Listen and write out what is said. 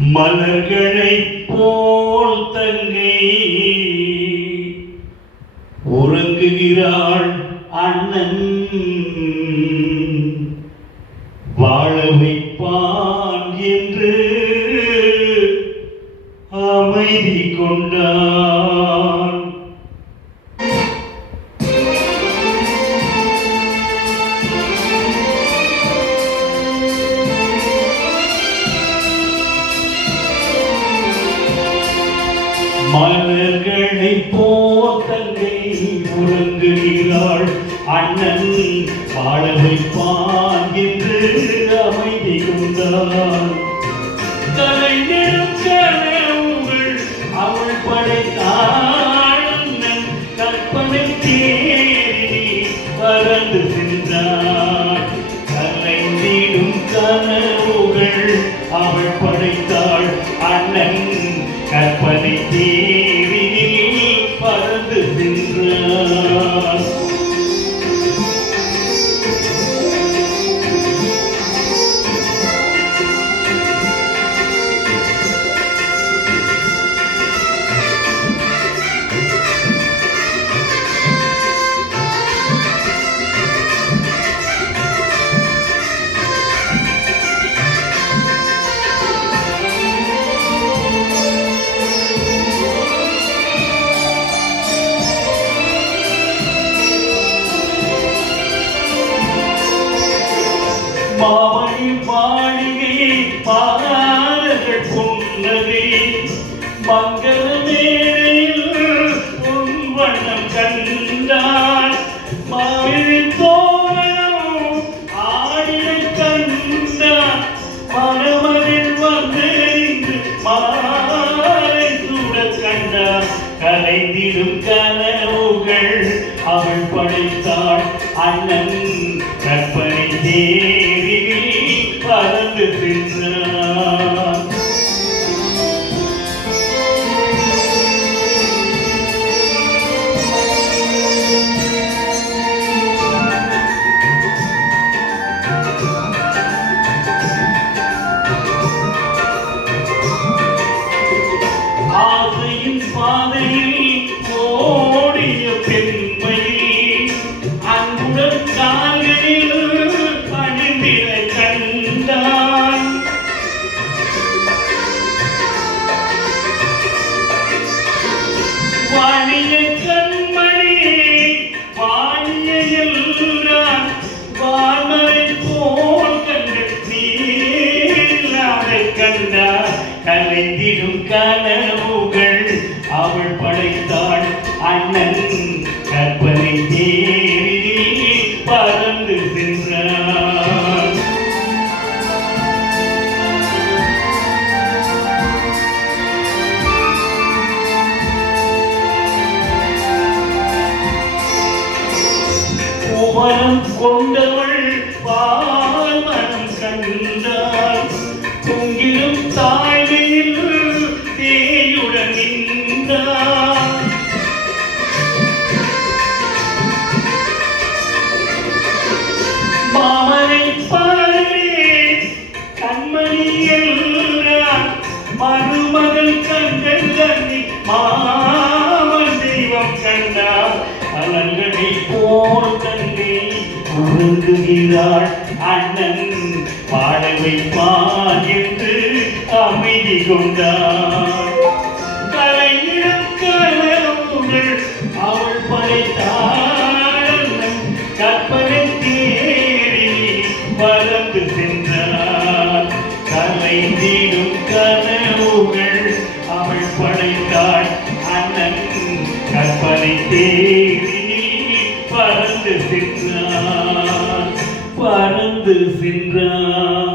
மலர்களை போல் தங்கை உறங்குகிறாள் அண்ணன். வாழ வைப்பான் என்று அமைதி கொண்டான். மலர்களை போல் உறங்குகிறாள். அண்ணன் வாழ வைப்பான் என்று அமைதி கொண்டான் கலைஞரும் கனவுகள் அவள் படைத்தாள் அண்ணன். கற்பனை தேடி பறந்து சென்றாள். கலைந்திடும் கனவுகள் அவள் படைத்தாள். அண்ணன் கற்பனை மாமணி மாளிகை பாடல்கள் புன்னகை. மங்கள மேடையில் உன் வண்ணம் கண்டாள். மாவிழி தோரணம் ஆடினை கண்டாள். மனமதில் வந்து மாலை சூட கண்டான் கலைந்திடும் கனவுகள் அவள் கலைந்திடும் கனவுகள் அவள் படைத்தாள் அண்ணன் വനം കൊണ്ടവൾ പാ உருங்குகிறாள் அண்ணன். பாட வைப்பான் என்று அமைதி கொண்டார் கலைஞர் கனவுகள் அவள் படைத்தாள் பறந்து சென்றார் பறந்து சென்றார்